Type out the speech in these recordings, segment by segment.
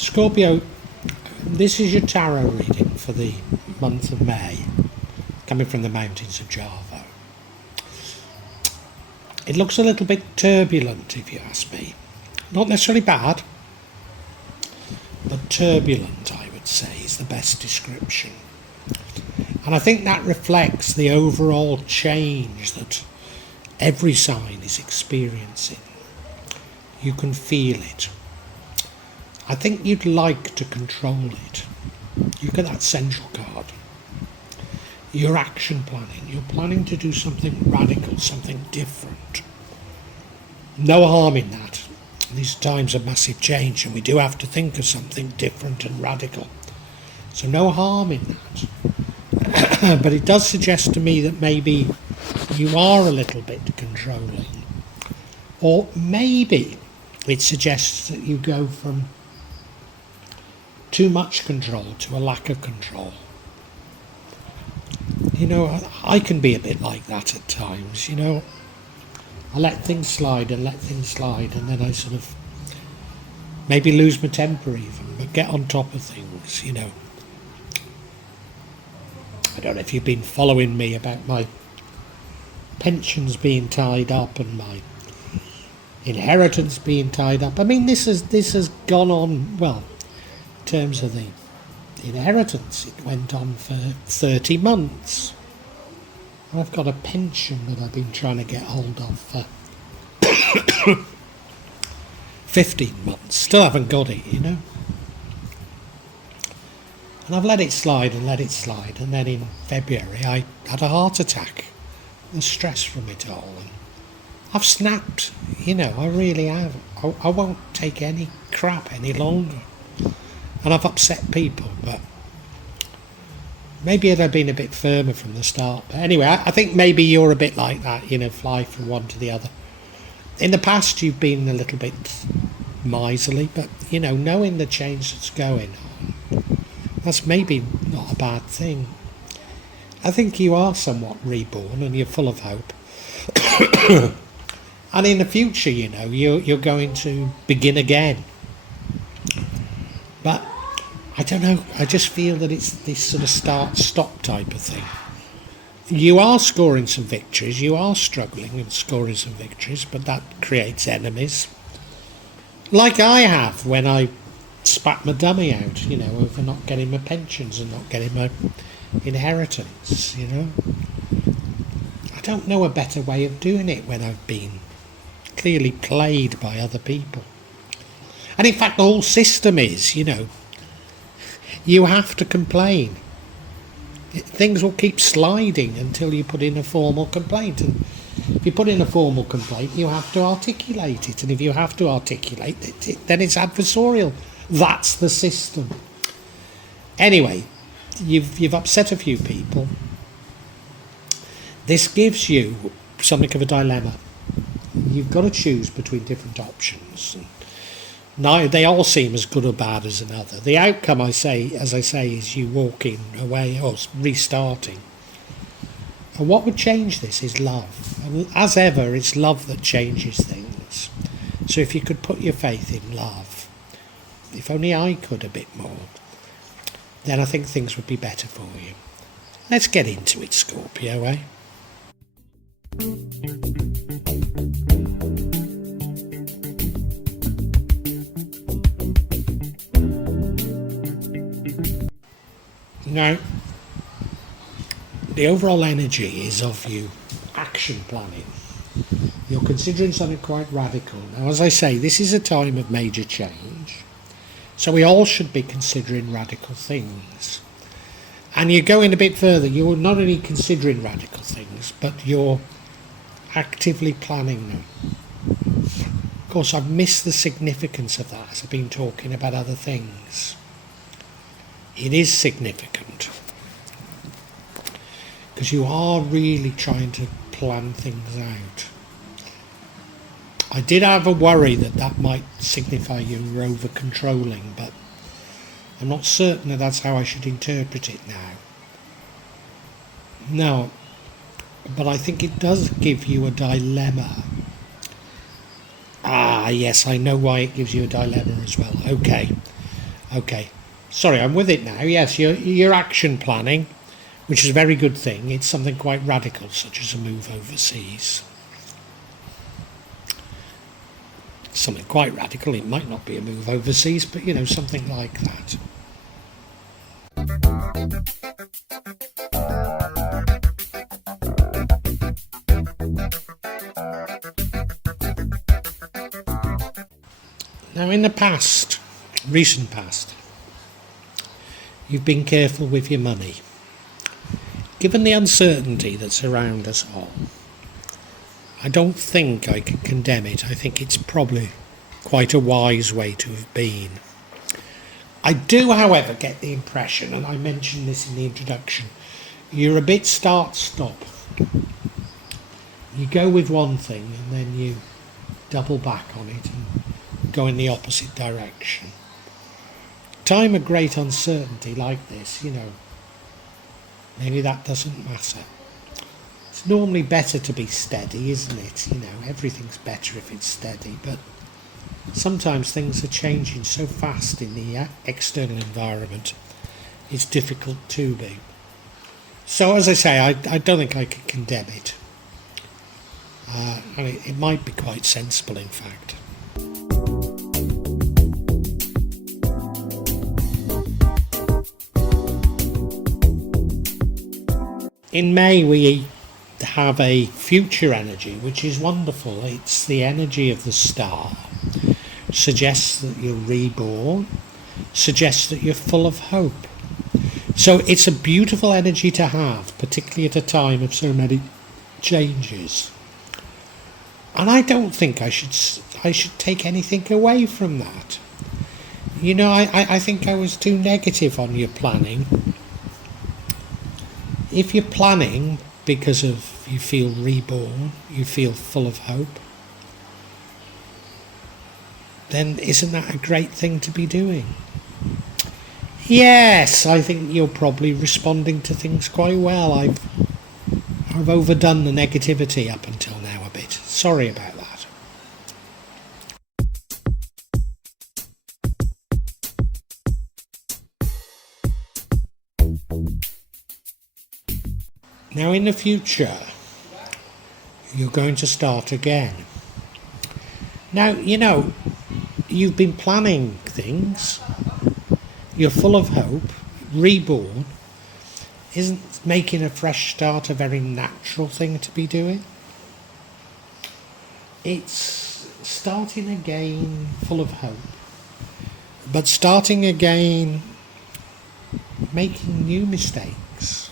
Scorpio, this is your tarot reading for the month of May, coming from the mountains of Java. It looks a little bit turbulent, if you ask me. Not necessarily bad, but turbulent, I would say, is the best description. And I think that reflects the overall change that every sign is experiencing. You can feel it. I think you'd like to control it. Look at that central card. Your action planning. You're planning to do something radical, something different. No harm in that. These are times of massive change, and we do have to think of something different and radical. So no harm in that. But it does suggest to me that maybe you are a little bit controlling. Or maybe it suggests that you go from too much control to a lack of control. You know, I can be a bit like that at times, you know. I let things slide, and then I sort of maybe lose my temper even, but get on top of things, you know. I don't know if you've been following me about my pensions being tied up and my inheritance being tied up. I mean, this has gone on, well, in terms of the inheritance, it went on for 30 months. I've got a pension that I've been trying to get hold of for 15 months. Still haven't got it, you know. And I've let it slide, and then in February I had a heart attack. The stress from it all. And I've snapped, you know, I really have. I won't take any crap any longer. And I've upset people, but maybe I'd have been a bit firmer from the start. But anyway, I think maybe you're a bit like that, you know, fly from one to the other. In the past, you've been a little bit miserly, but, you know, knowing the change that's going on, that's maybe not a bad thing. I think you are somewhat reborn and you're full of hope. And in the future, you know, you're going to begin again. But I don't know, I just feel that it's this sort of start-stop type of thing. You are scoring some victories, you are struggling and scoring some victories, but that creates enemies. Like I have when I spat my dummy out, you know, over not getting my pensions and not getting my inheritance, you know. I don't know a better way of doing it when I've been clearly played by other people. And in fact, the whole system is, you know, you have to complain. Things will keep sliding until you put in a formal complaint. And if you put in a formal complaint, you have to articulate it. And if you have to articulate it, then it's adversarial. That's the system. Anyway, you've upset a few people. This gives you something of a dilemma. You've got to choose between different options. Now, they all seem as good or bad as another. The outcome, as I say, is you walking away or restarting. And what would change this is love. And as ever, it's love that changes things. So if you could put your faith in love, if only I could a bit more, then I think things would be better for you. Let's get into it, Scorpio, eh? Now, the overall energy is of you action planning. You're considering something quite radical. Now, as I say, this is a time of major change, so we all should be considering radical things. And you're going a bit further. You're not only considering radical things, but you're actively planning them. Of course, I've missed the significance of that as I've been talking about other things. It is significant because you are really trying to plan things out. I did have a worry that might signify you're over controlling, but I'm not certain that that's how I should interpret it now. No, but I think it does give you a dilemma. Ah, yes, I know why it gives you a dilemma as well. Okay. Okay. Sorry, I'm with it now. Yes, you're action planning, which is a very good thing. It's something quite radical, such as a move overseas. Something quite radical. It might not be a move overseas, but something like that. Now, in the past, recent past, you've been careful with your money. Given the uncertainty that's around us all, I don't think I can condemn it. I think it's probably quite a wise way to have been. I do, however, get the impression, and I mentioned this in the introduction, you're a bit start-stop. You go with one thing and then you double back on it and go in the opposite direction. Time of great uncertainty like this, maybe that doesn't matter. It's normally better to be steady, isn't it? Everything's better if it's steady, but sometimes things are changing so fast in the external environment, it's difficult to be. So, as I say, I don't think I can condemn it. And it might be quite sensible, in fact. In May, we have a future energy, which is wonderful. It's the energy of the star. Suggests that you're reborn. Suggests that you're full of hope. So it's a beautiful energy to have, particularly at a time of so many changes. And I don't think I should take anything away from that. I think I was too negative on your planning. If you're planning because of you feel reborn, you feel full of hope, then isn't that a great thing to be doing? Yes, I think you're probably responding to things quite well. I've overdone the negativity up until now a bit. Sorry about that. Now in the future, you're going to start again. Now, you've been planning things. You're full of hope, reborn. Isn't making a fresh start a very natural thing to be doing? It's starting again full of hope, but starting again making new mistakes,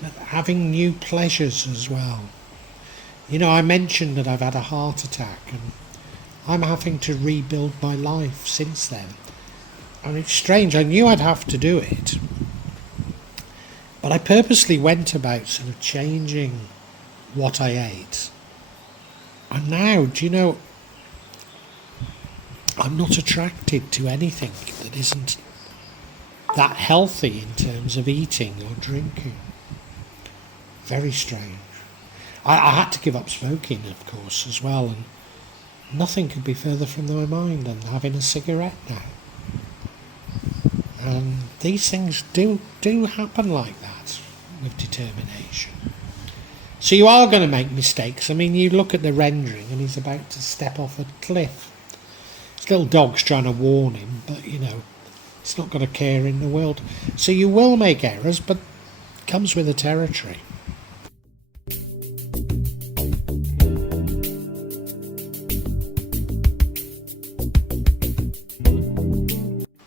but having new pleasures as well. I mentioned that I've had a heart attack and I'm having to rebuild my life since then. And it's strange, I knew I'd have to do it, but I purposely went about sort of changing what I ate. And now, I'm not attracted to anything that isn't that healthy in terms of eating or drinking. Very strange. I had to give up smoking, of course, as well, and nothing could be further from my mind than having a cigarette now. And these things do happen like that, with determination. So you are going to make mistakes. I mean, you look at the rendering and he's about to step off a cliff. His little dog's trying to warn him, but, it's not got a care in the world. So you will make errors, but it comes with the territory.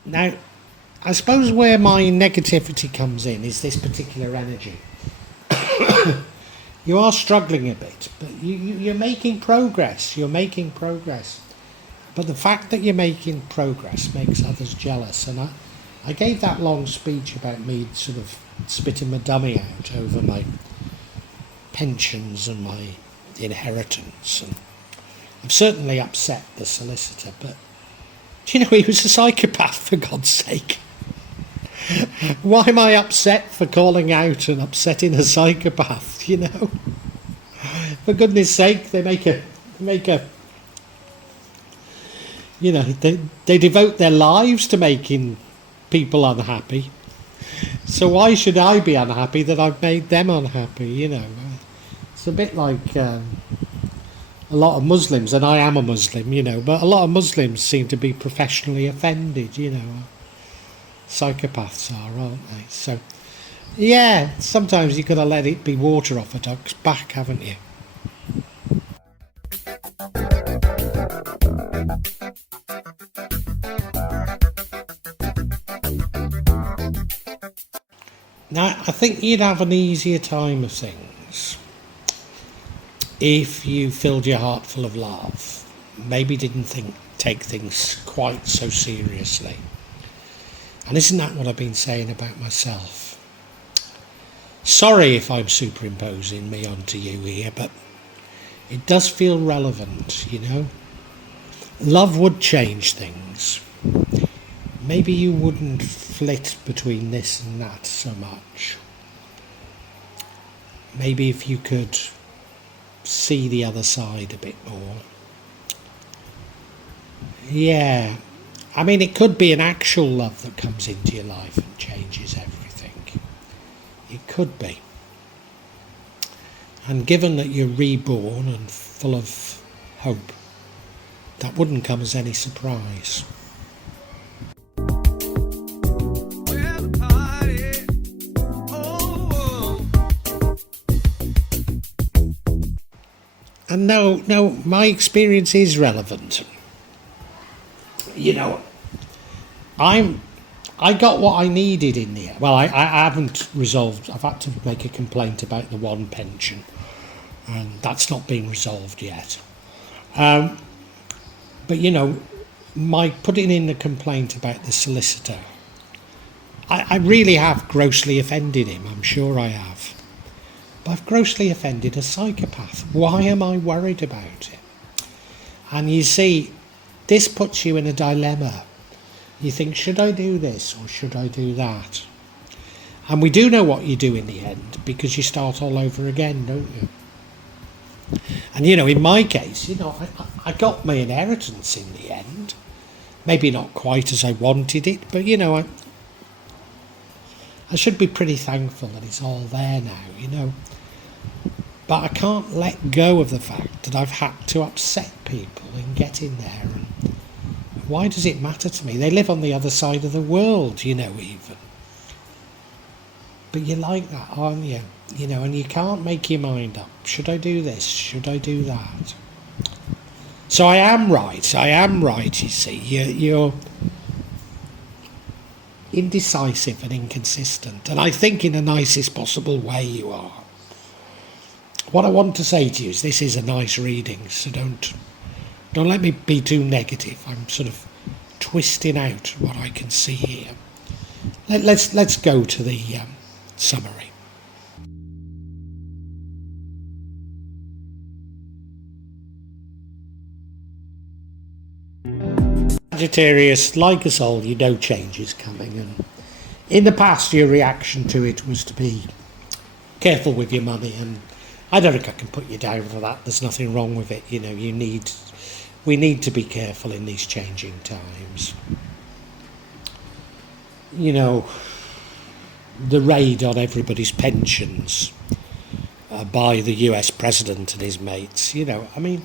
Now, I suppose where my negativity comes in is this particular energy. You are struggling a bit, but you're making progress. You're making progress. But the fact that you're making progress makes others jealous. And I gave that long speech about me sort of spitting my dummy out over my pensions and my inheritance. And I've certainly upset the solicitor, but he was a psychopath, for God's sake. Why am I upset for calling out and upsetting a psychopath, For goodness sake, they make a You know, they devote their lives to making people unhappy. So why should I be unhappy that I've made them unhappy? You know, it's a bit like a lot of Muslims, and I am a Muslim, you know, but a lot of Muslims seem to be professionally offended, you know. Psychopaths are, aren't they? So, yeah, sometimes you've got to let it be water off a duck's back, haven't you? Now, I think you'd have an easier time of things if you filled your heart full of love, maybe didn't take things quite so seriously. And isn't that what I've been saying about myself? Sorry if I'm superimposing me onto you here, but it does feel relevant, you know. Love would change things. Maybe you wouldn't flit between this and that so much. Maybe if you could see the other side a bit more. Yeah, I mean, it could be an actual love that comes into your life and changes everything. It could be. And given that you're reborn and full of hope, that wouldn't come as any surprise. And no, my experience is relevant. You know, I got what I needed in the end. Well, I haven't resolved. I've had to make a complaint about the one pension, and that's not been resolved yet. But you know, my putting in the complaint about the solicitor, I really have grossly offended him. I'm sure I have. But I've grossly offended a psychopath. Why am I worried about it? And you see, this puts you in a dilemma. You think, should I do this or should I do that? And we do know what you do in the end, because you start all over again, don't you? And you know, in my case, you know, I got my inheritance in the end. Maybe not quite as I wanted it, but you know, I should be pretty thankful that it's all there now, you know. But I can't let go of the fact that I've had to upset people in getting there. And why does it matter to me? They live on the other side of the world, you know, even. But you're like that, aren't you? You know, and you can't make your mind up. Should I do this? Should I do that? So I am right, you see. You're indecisive and inconsistent. And I think in the nicest possible way you are. What I want to say to you is this is a nice reading, so don't let me be too negative. I'm sort of twisting out what I can see here. Let's go to the summary. Sagittarius, like us all, you know change is coming, and in the past your reaction to it was to be careful with your money, and I don't think I can put you down for that. There's nothing wrong with it. You know, we need to be careful in these changing times. You know, the raid on everybody's pensions by the US president and his mates, you know, I mean,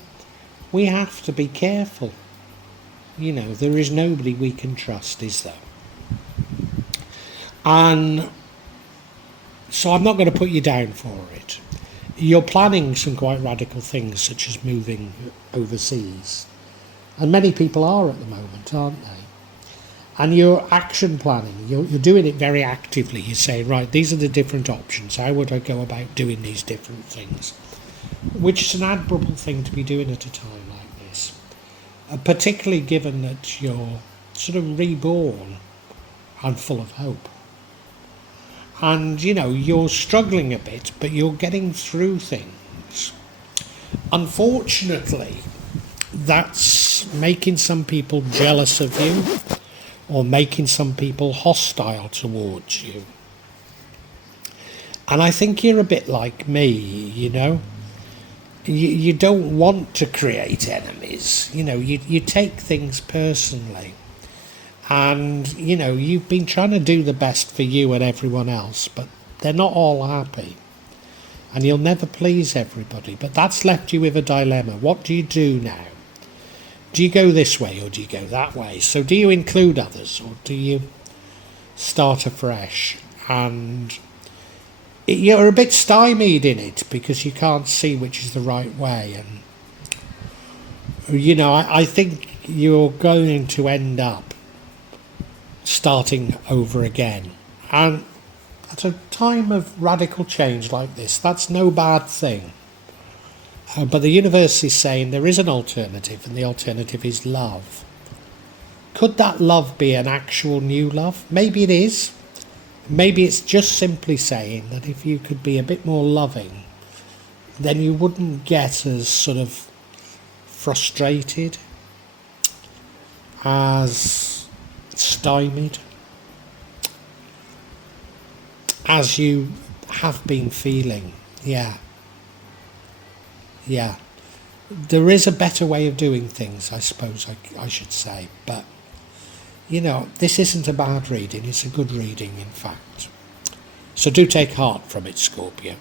we have to be careful. You know, there is nobody we can trust, is there? And so I'm not going to put you down for it. You're planning some quite radical things, such as moving overseas. And many people are at the moment, aren't they? And you're action planning. You're doing it very actively. You say, right, these are the different options. How would I go about doing these different things? Which is an admirable thing to be doing at a time like this. Particularly given that you're sort of reborn and full of hope. And, you know, you're struggling a bit, but you're getting through things. Unfortunately, that's making some people jealous of you or making some people hostile towards you. And I think you're a bit like me, you know. you don't want to create enemies. You take things personally. And, you've been trying to do the best for you and everyone else, but they're not all happy. And you'll never please everybody. But that's left you with a dilemma. What do you do now? Do you go this way or do you go that way? So do you include others or do you start afresh? And you're a bit stymied in it because you can't see which is the right way. And, I think you're going to end up starting over again. And at a time of radical change like this, that's no bad thing. But the universe is saying there is an alternative, and the alternative is love. Could that love be an actual new love? Maybe it is. Maybe it's just simply saying that if you could be a bit more loving, then you wouldn't get as sort of frustrated, as stymied, as you have been feeling. Yeah. There is a better way of doing things, I suppose I should say. But, this isn't a bad reading. It's a good reading, in fact. So do take heart from it, Scorpio.